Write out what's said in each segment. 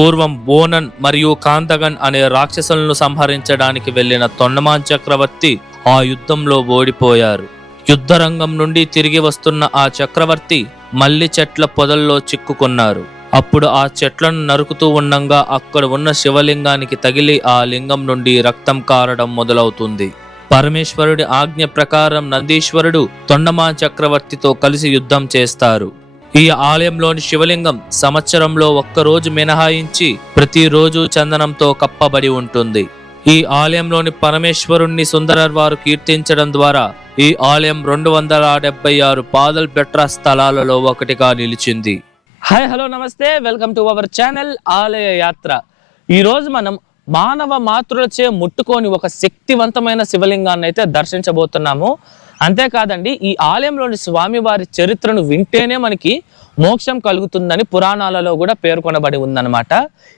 పూర్వం బోనన్ మరియు కాంతగన్ అనే రాక్షసులను సంహరించడానికి వెళ్లిన తొండమాన్ చక్రవర్తి ఆ యుద్ధంలో ఓడిపోయారు. యుద్ధరంగం నుండి తిరిగి వస్తున్న ఆ చక్రవర్తి మల్లి చెట్ల పొదల్లో చిక్కుకున్నారు. అప్పుడు ఆ చెట్లను నరుకుతూ ఉండంగా అక్కడ ఉన్న శివలింగానికి తగిలి ఆ లింగం నుండి రక్తం కారడం మొదలవుతుంది. పరమేశ్వరుడి ఆజ్ఞ ప్రకారం నందీశ్వరుడు తొండమాన్ చక్రవర్తితో కలిసి యుద్ధం చేస్తారు. ఈ ఆలయంలోని శివలింగం సంవత్సరంలో ఒక్కరోజు మినహాయించి ప్రతిరోజు చందనంతో కప్పబడి ఉంటుంది. ఈ ఆలయంలోని పరమేశ్వరుణ్ణి సుందరర్వారు కీర్తించడం ద్వారా ఈ ఆలయం 276 పాదల్ బెట్రా స్థలాలలో ఒకటిగా నిలిచింది. హాయ్ హలో నమస్తే, వెల్కమ్ టు అవర్ ఛానల్ ఆలయ యాత్ర. ఈరోజు మనం మానవ మాతృలచే ముట్టుకొని ఒక శక్తివంతమైన శివలింగాన్ని అయితే దర్శించబోతున్నాము. అంతేకాదండి, ఈ ఆలయంలోని స్వామివారి చరిత్రను వింటేనే మనకి మోక్షం కలుగుతుందని పురాణాలలో కూడా పేర్కొనబడి ఉందన్నమాట.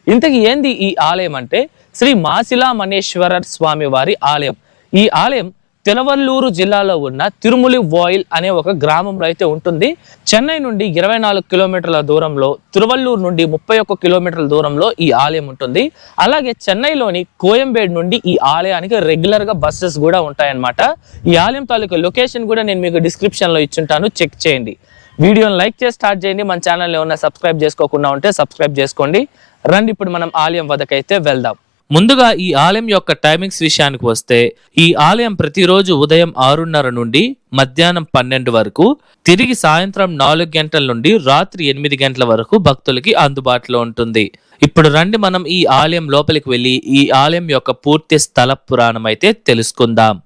ఇంతకీ ఏంది ఈ ఆలయం అంటే శ్రీ మాసిలామణేశ్వర స్వామి వారి ఆలయం. ఈ ఆలయం తిరువల్లూరు జిల్లాలో ఉన్న తిరుములి వాయిల్ అనే ఒక గ్రామంలో అయితే ఉంటుంది. చెన్నై నుండి 24 కిలోమీటర్ల దూరంలో, తిరువల్లూరు నుండి 31 కిలోమీటర్ల దూరంలో ఈ ఆలయం ఉంటుంది. అలాగే చెన్నైలోని కోయంబేడు నుండి ఈ ఆలయానికి రెగ్యులర్ గా బస్సెస్ కూడా ఉంటాయన్నమాట. ఈ ఆలయం తాలూకా లొకేషన్ కూడా నేను మీకు డిస్క్రిప్షన్ లో ఇచ్చుంటాను, చెక్ చేయండి. వీడియోని లైక్ చేసి స్టార్ట్ చేయండి. మన ఛానల్ ఏమన్నా సబ్స్క్రైబ్ చేసుకోకుండా ఉంటే సబ్స్క్రైబ్ చేసుకోండి. రండి ఇప్పుడు మనం ఆలయం వద్దకైతే వెళ్దాం. ముందుగా ఈ ఆలయం యొక్క టైమింగ్స్ విషయానికి వస్తే, ఈ ఆలయం ప్రతిరోజు ఉదయం 6:30 నుండి మధ్యాహ్నం 12 వరకు, తిరిగి సాయంత్రం 4 గంటల నుండి రాత్రి 8 గంటల వరకు భక్తులకి అందుబాటులో ఉంటుంది. ఇప్పుడు రండి మనం ఈ ఆలయం లోపలికి వెళ్ళి ఈ ఆలయం యొక్క పూర్తి స్థల పురాణం అయితే తెలుసుకుందాం.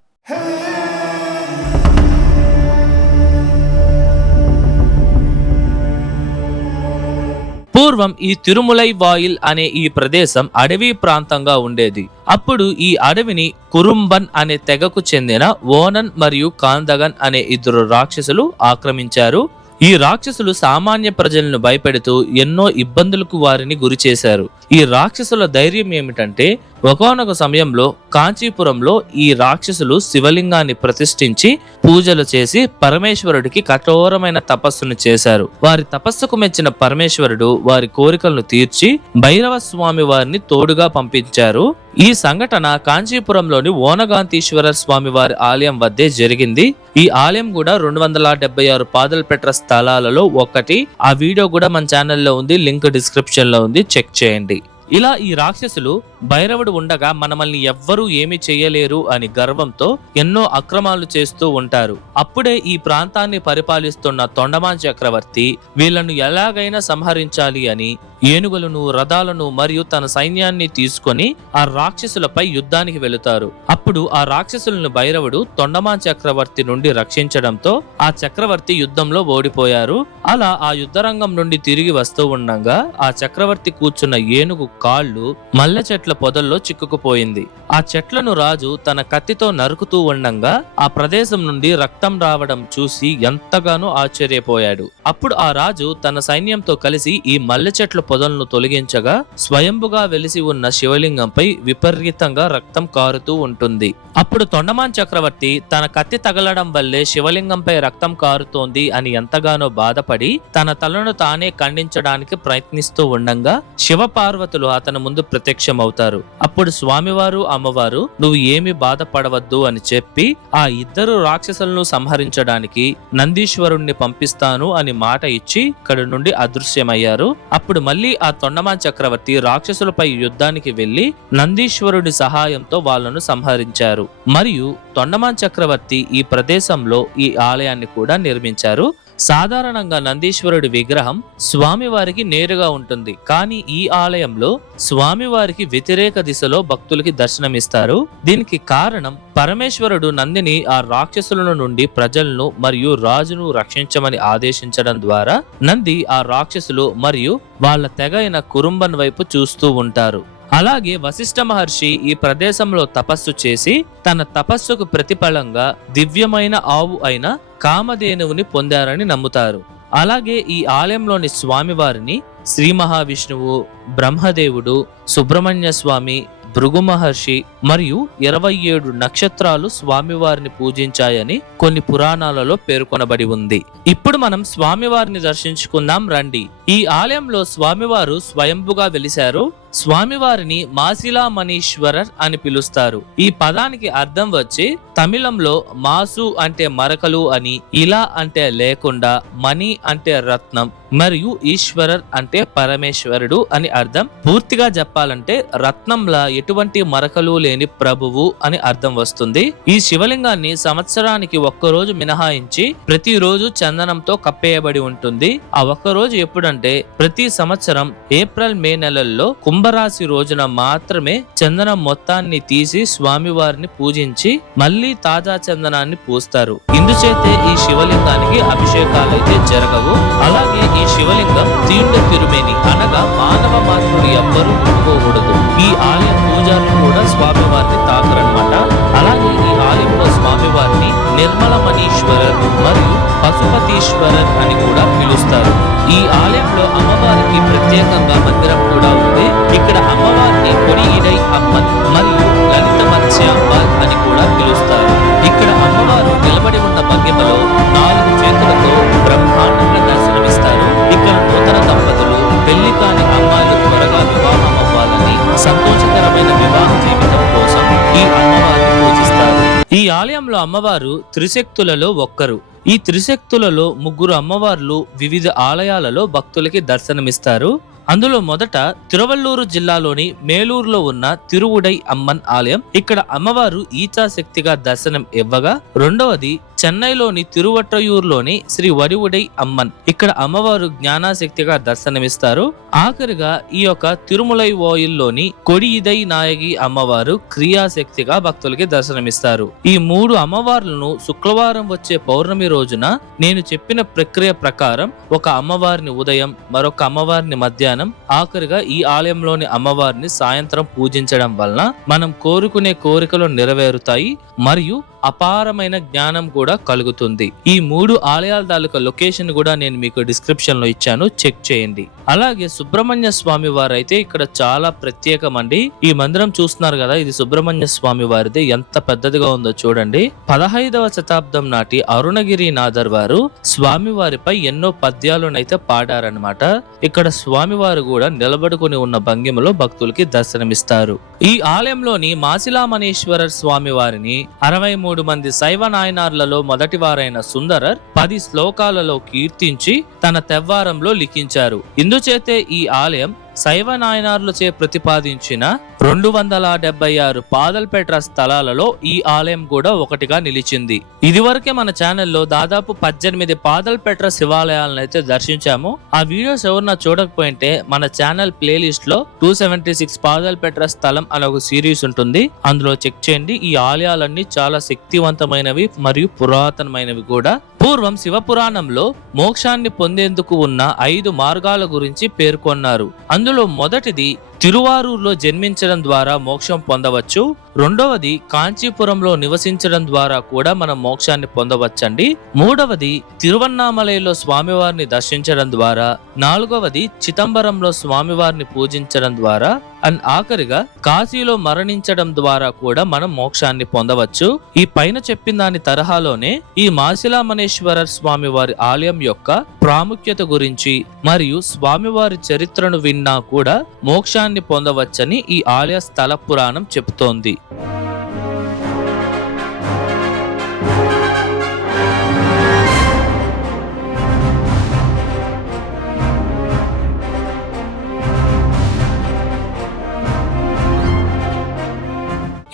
పూర్వం ఈ తిరుములై వాయిల్ అనే ఈ ప్రదేశం అడవి ప్రాంతంగా ఉండేది. అప్పుడు ఈ అడవిని కురుంబన్ అనే తెగకు చెందిన ఓనన్ మరియు కాందగన్ అనే 2 రాక్షసులు ఆక్రమించారు. ఈ రాక్షసులు సామాన్య ప్రజలను భయపెడుతూ ఎన్నో ఇబ్బందులకు వారిని గురి చేశారు. ఈ రాక్షసుల ధైర్యం ఏమిటంటే, ఒకానొక సమయంలో కాంచీపురంలో ఈ రాక్షసులు శివలింగాన్ని ప్రతిష్ఠించి పూజలు చేసి పరమేశ్వరుడికి కఠోరమైన తపస్సును చేశారు. వారి తపస్సుకు మెచ్చిన పరమేశ్వరుడు వారి కోరికలను తీర్చి భైరవ స్వామి వారిని తోడుగా పంపించారు. ఈ సంఘటన కాంచీపురంలోని ఓనగాంతీశ్వర స్వామి వారి ఆలయం వద్దే జరిగింది. ఈ ఆలయం కూడా 276 పాదల్ పెట్ర స్థలాలలో ఒకటి. ఆ వీడియో కూడా మన ఛానల్లో ఉంది, లింక్ డిస్క్రిప్షన్ లో ఉంది, చెక్ చేయండి. ఇలా ఈ రాక్షసులు భైరవుడు ఉండగా మనల్ని ఎవ్వరూ ఏమీ చేయలేరు అని గర్వంతో ఎన్నో అక్రమాలు చేస్తూ ఉంటారు. అప్పుడే ఈ ప్రాంతాన్ని పరిపాలిస్తున్న తొండమాన్ చక్రవర్తి వీళ్లను ఎలాగైనా సంహరించాలి అని ఏనుగులను, రథాలను మరియు తన సైన్యాన్ని తీసుకొని ఆ రాక్షసులపై యుద్ధానికి వెళుతారు. అప్పుడు ఆ రాక్షసులను భైరవుడు తొండమాన్ చక్రవర్తి నుండి రక్షించడంతో ఆ చక్రవర్తి యుద్ధంలో ఓడిపోయారు. అలా ఆ యుద్ధరంగం నుండి తిరిగి వస్తూ ఉండగా ఆ చక్రవర్తి కూర్చున్న ఏనుగు కాళ్ళు మల్లె చెట్ల పొదల్లో చిక్కుకుపోయింది. ఆ చెట్లను రాజు తన కత్తితో నరుకుతూ ఉండంగా ఆ ప్రదేశం నుండి రక్తం రావడం చూసి ఎంతగానో ఆశ్చర్యపోయాడు. అప్పుడు ఆ రాజు తన సైన్యంతో కలిసి ఈ మల్లె చెట్ల పొదలను తొలగించగా స్వయంభుగా వెలిసి ఉన్న శివలింగంపై విపరీతంగా రక్తం కారుతూ ఉంటుంది. అప్పుడు తొండమాన్ చక్రవర్తి తన కత్తి తగలడం వల్లే శివలింగంపై రక్తం కారుతోంది అని ఎంతగానో బాధపడి తన తలను తానే ఖండించడానికి ప్రయత్నిస్తూ ఉండంగా శివపార్వతులు అతని ముందు ప్రత్యక్షమవుతారు. అప్పుడు స్వామివారు, అమ్మవారు నువ్వు ఏమి బాధపడవద్దు అని చెప్పి ఆ 2 రాక్షసులను సంహరించడానికి నందీశ్వరుణ్ణి పంపిస్తాను అని మాట ఇచ్చి ఇక్కడి నుండి అదృశ్యమయ్యారు. అప్పుడు మళ్ళీ ఆ తొండమాన్ చక్రవర్తి రాక్షసులపై యుద్ధానికి వెళ్లి నందీశ్వరుడి సహాయంతో వాళ్ళను సంహరించారు. మరియు తొండమాన్ చక్రవర్తి ఈ ప్రదేశంలో ఈ ఆలయాన్ని కూడా నిర్మించారు. సాధారణంగా నందీశ్వరుడి విగ్రహం స్వామివారికి నేరుగా ఉంటుంది, కానీ ఈ ఆలయంలో స్వామివారికి వ్యతిరేక దిశలో భక్తులకి దర్శనమిస్తారు. దీనికి కారణం పరమేశ్వరుడు నందిని ఆ రాక్షసుల నుండి ప్రజలను మరియు రాజును రక్షించమని ఆదేశించడం ద్వారా నంది ఆ రాక్షసులు మరియు వాళ్ళ తెగ అయిన కురుంబన్ వైపు చూస్తూ ఉంటారు. అలాగే వశిష్ఠ మహర్షి ఈ ప్రదేశంలో తపస్సు చేసి తన తపస్సుకు ప్రతిఫలంగా దివ్యమైన ఆవు అయిన కామధేనువుని పొందారని నమ్ముతారు. అలాగే ఈ ఆలయంలోని స్వామివారిని శ్రీ మహావిష్ణువు, బ్రహ్మదేవుడు, సుబ్రహ్మణ్య స్వామి, భృగు మహర్షి మరియు 27 నక్షత్రాలు స్వామివారిని పూజించాయని కొన్ని పురాణాలలో పేర్కొనబడి ఉంది. ఇప్పుడు మనం స్వామివారిని దర్శించుకుందాం రండి. ఈ ఆలయంలో స్వామివారు స్వయంభుగా వెలిశారు. స్వామివారిని మాసిలామణీశ్వరర్ అని పిలుస్తారు. ఈ పదానికి అర్థం వచ్చి తమిళంలో మాసు అంటే మరకలు అని, ఇలా అంటే లేకుండా, మణి అంటే రత్నం మరియు ఈశ్వరర్ అంటే పరమేశ్వరుడు అని అర్థం. పూర్తిగా చెప్పాలంటే రత్నంలా ఎటువంటి మరకలు లేని ప్రభువు అని అర్థం వస్తుంది. ఈ శివలింగాన్ని సంవత్సరానికి ఒక్కరోజు మినహాయించి ప్రతిరోజు చందనంతో కప్పేయబడి ఉంటుంది. ఆ ఒక్కరోజు ఎప్పుడంటే ప్రతి సంవత్సరం ఏప్రిల్ మే నెలల్లో కుంభరాశి రోజున మాత్రమే చందనం మొత్తాన్ని తీసి స్వామివారిని పూజించి మళ్ళీ తాజా చందనాన్ని పూస్తారు. ఇందుచేతే ఈ శివలింగానికి అభిషేకాలైతే జరగవు. అలాగే ఈ శివలింగం తీండ తిరుమేని అనగా మానవ మాత్రుడు ఎవ్వరూ ముట్టుకోకూడదు. ఈ ఆలయ పూజారులు కూడా స్వామివారిని తాకరన్నమాట. అలాగే ఈ ఆలయంలో స్వామివారిని నిర్మలమణీశ్వరర్ మరియు పశుపతీశ్వరర్ అని కూడా పిలుస్తారు. ఈ ఆలయంలో అమ్మవారికి ప్రత్యేకంగా మందిరం కూడా ఉంది. ఇక్కడ అమ్మవారిని కొడియిడై అమ్మన్ మరియు లలిత మత్స్యాంబాల్ అని కూడా పిలుస్తారు. ఇక్కడ అమ్మవారు నిలబడి ఉన్న భంగిమలో 4 చేతులతో బ్రహ్మాండంగా దర్శనమిస్తారు. ఇక్కడ నూతన దంపతులు, పెళ్లి కాని అమ్మాయిలు త్వరగా వివాహం అవ్వాలని, సంతోషకరమైన వివాహ జీవితం కోసం ఈ అమ్మవారిని పూజిస్తారు. ఈ ఆలయంలో అమ్మవారు త్రిశక్తులలో ఒక్కరు. ఈ త్రిశక్తులలో 3 అమ్మవార్లు వివిధ ఆలయాలలో భక్తులకి దర్శనమిస్తారు. అందులో మొదట తిరువల్లూరు జిల్లాలోని మేలూరులో ఉన్న తిరువుడై అమ్మన్ ఆలయం. ఇక్కడ అమ్మవారు ఈచాశక్తిగా దర్శనం ఇవ్వగా, రెండవది చెన్నైలోని తిరువట్రయూరులోని శ్రీ వడివుడై అమ్మన్. ఇక్కడ అమ్మవారు జ్ఞానాశక్తిగా దర్శనమిస్తారు. ఆఖరిగా ఈ యొక్క తిరుమలై ఓయిల్లోని కొడియిదై నాయగి అమ్మవారు క్రియాశక్తిగా భక్తులకి దర్శనమిస్తారు. ఈ 3 అమ్మవార్లను శుక్రవారం వచ్చే పౌర్ణమి రోజున నేను చెప్పిన ప్రక్రియ ప్రకారం ఒక అమ్మవారిని ఉదయం, మరొక అమ్మవారిని మధ్యాహ్నం, ఆఖరిగా ఈ ఆలయంలోని అమ్మవారిని సాయంత్రం పూజించడం వలన మనం కోరుకునే కోరికలు నెరవేరుతాయి మరియు అపారమైన జ్ఞానం కూడా కలుగుతుంది. ఈ 3 ఆలయాల తాలూకా లొకేషన్ కూడా నేను మీకు డిస్క్రిప్షన్ లో ఇచ్చాను, చెక్ చేయండి. అలాగే సుబ్రహ్మణ్య స్వామి వారు అయితే ఇక్కడ చాలా ప్రత్యేకమండి. ఈ మందిరం చూస్తున్నారు కదా, ఇది సుబ్రహ్మణ్య స్వామి వారిది. ఎంత పెద్దదిగా ఉందో చూడండి. 15వ శతాబ్దం నాటి అరుణగిరి నాథర్ వారు స్వామి వారిపై ఎన్నో పద్యాలనైతే పాడారనమాట. ఇక్కడ స్వామివారు కూడా నిలబడుకుని ఉన్న భంగిమలో భక్తులకి దర్శనమిస్తారు. ఈ ఆలయంలోని మాసిలామణీశ్వరర్ స్వామి వారిని 63 మంది శైవ నాయనార్లలో మొదటి వారైన సుందరర్ 10 శ్లోకాలలో కీర్తించి తన తెవ్వారంలో లిఖించారు. ఇందుచేతే ఈ ఆలయం శైవ నాయనార్లచే ప్రతిపాదించిన 276 పాదల్పెట్ర స్థలాలలో ఈ ఆలయం కూడా ఒకటిగా నిలిచింది. ఇదివరకే మన ఛానల్లో దాదాపు 18 పాదల్పెట్ర శివాలయాలను అయితే దర్శించాము. ఆ వీడియోస్ ఎవరన్నా చూడకపోయింటే మన ఛానల్ ప్లేలిస్ట్ లో 276 పాదల్పెట్ర స్థలం అనే ఒక సిరీస్ ఉంటుంది, అందులో చెక్ చేయండి. ఈ ఆలయాలన్నీ చాలా శక్తివంతమైనవి మరియు పురాతనమైనవి కూడా. పూర్వం శివపురాణంలో మోక్షాన్ని పొందేందుకు ఉన్న 5 మార్గాల గురించి పేర్కొన్నారు. అందులో మొదటిది తిరువారూరులో జన్మించడం ద్వారా మోక్షం పొందవచ్చు. రెండవది కాంచీపురంలో నివసించడం ద్వారా కూడా మనం మోక్షాన్ని పొందవచ్చండి. మూడవది తిరువన్నామలైలో స్వామివారిని దర్శించడం ద్వారా, నాలుగవది చిదంబరంలో స్వామివారిని పూజించడం ద్వారా, అండ్ ఆఖరిగా కాశీలో మరణించడం ద్వారా కూడా మనం మోక్షాన్ని పొందవచ్చు. ఈ పైన చెప్పిన దాని తరహాలోనే ఈ మాసిలామణేశ్వర స్వామి వారి ఆలయం యొక్క ప్రాముఖ్యత గురించి మరియు స్వామివారి చరిత్రను విన్నా కూడా మోక్షాన్ని పొందవచ్చని ఈ ఆలయ స్థల పురాణం చెబుతోంది.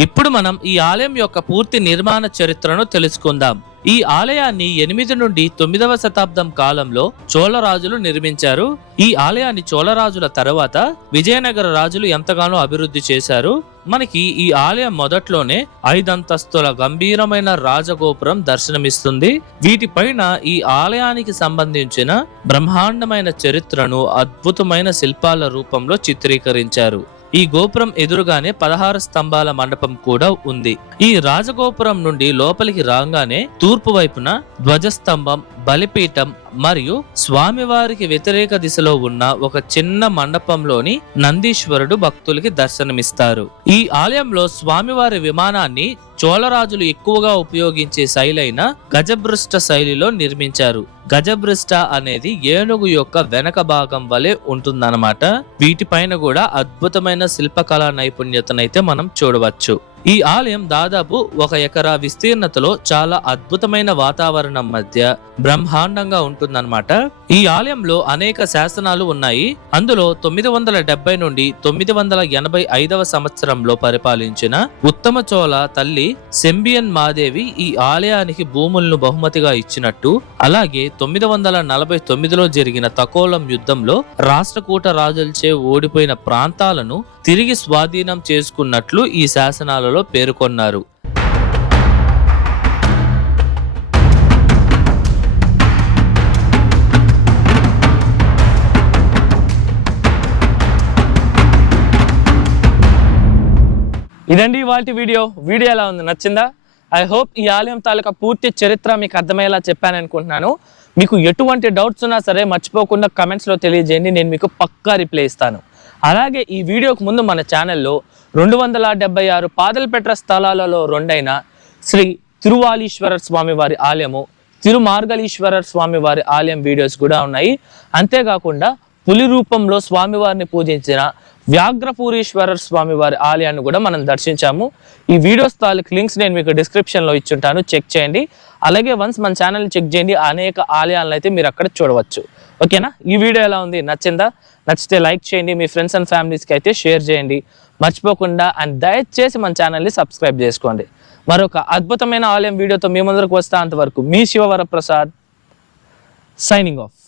ఇప్పుడు మనం ఈ ఆలయం యొక్క పూర్తి నిర్మాణ చరిత్రను తెలుసుకుందాం. ఈ ఆలయాన్ని 8 నుండి 9వ శతాబ్దం కాలంలో చోళరాజులు నిర్మించారు. ఈ ఆలయాన్ని చోళరాజుల తర్వాత విజయనగర రాజులు ఎంతగానో అభివృద్ధి చేశారు. మనకి ఈ ఆలయం మొదట్లోనే 5 అంతస్తుల గంభీరమైన రాజగోపురం దర్శనమిస్తుంది. వీటిపైన ఈ ఆలయానికి సంబంధించిన బ్రహ్మాండమైన చరిత్రను అద్భుతమైన శిల్పాల రూపంలో చిత్రీకరించారు. ఈ గోపురం ఎదురుగానే 16 స్తంభాల మండపం కూడా ఉంది. ఈ రాజగోపురం నుండి లోపలికి రాగానే తూర్పు వైపున ధ్వజస్తంభం, బలిపీఠం మరియు స్వామివారికి వ్యతిరేక దిశలో ఉన్న ఒక చిన్న మండపంలోని నందీశ్వరుడు భక్తులకి దర్శనమిస్తారు. ఈ ఆలయంలో స్వామివారి విమానాన్ని చోళరాజులు ఎక్కువగా ఉపయోగించే శైలైన గజభృష్ట శైలిలో నిర్మించారు. గజభృష్ట అనేది ఏనుగు యొక్క వెనక భాగం వలె ఉంటుందన్నమాట. వీటిపైన కూడా అద్భుతమైన శిల్పకళా నైపుణ్యతనైతే మనం చూడవచ్చు. ఈ ఆలయం దాదాపు 1 ఎకరా విస్తీర్ణతలో చాలా అద్భుతమైన వాతావరణం మధ్య బ్రహ్మాండంగా ఉంటుందన్నమాట. ఈ ఆలయంలో అనేక శాసనాలు ఉన్నాయి. అందులో 970 నుండి 985 సంవత్సరంలో పరిపాలించిన ఉత్తమ చోళ తల్లి సెంబియన్ మాదేవి ఈ ఆలయానికి భూములను బహుమతిగా ఇచ్చినట్టు, అలాగే 949లో జరిగిన తకోలం యుద్ధంలో రాష్ట్రకూట రాజులచే ఓడిపోయిన ప్రాంతాలను తిరిగి స్వాధీనం చేసుకున్నట్లు ఈ శాసనాలలో పేర్కొన్నారు. ఇదండి ఇవాల్టి వీడియో ఎలా ఉంది, నచ్చిందా? ఐ హోప్ ఈ ఆలయం తాలూకా పూర్తి చరిత్ర మీకు అర్థమయ్యేలా చెప్పాను అనుకుంటున్నాను. మీకు ఎటువంటి డౌట్స్ ఉన్నా సరే మర్చిపోకుండా కమెంట్స్లో తెలియజేయండి, నేను మీకు పక్కా రిప్లై ఇస్తాను. అలాగే ఈ వీడియోకు ముందు మన ఛానల్లో 276 పాదలపెట్ర స్థలాలలో రెండైన శ్రీ తిరువాలీశ్వర స్వామి వారి ఆలయము, తిరుమార్గలీశ్వర స్వామి వారి ఆలయం వీడియోస్ కూడా ఉన్నాయి. అంతేకాకుండా పులి రూపంలో స్వామివారిని పూజించిన వ్యాఘ్రపూరీశ్వర స్వామి వారి ఆలయాన్ని కూడా మనం దర్శించాము. ఈ వీడియోస్ తాలూకు లింక్స్ నేను మీకు డిస్క్రిప్షన్లో ఇచ్చుంటాను, చెక్ చేయండి. అలాగే వన్స్ మన ఛానల్ని చెక్ చేయండి, అనేక ఆలయాలను అయితే మీరు అక్కడ చూడవచ్చు. ఓకేనా? ఈ వీడియో ఎలా ఉంది, నచ్చిందా? నచ్చితే లైక్ చేయండి, మీ ఫ్రెండ్స్ అండ్ ఫ్యామిలీస్కి అయితే షేర్ చేయండి మర్చిపోకుండా. అండ్ దయచేసి మన ఛానల్ని సబ్స్క్రైబ్ చేసుకోండి. మరొక అద్భుతమైన ఆలయం వీడియోతో మీ ముందరకు వస్తా. అంతవరకు మీ శివవరప్రసాద్ సైనింగ్ ఆఫ్.